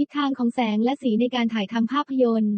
ทิศทางของแสงและสีในการถ่ายทำภาพยนตร์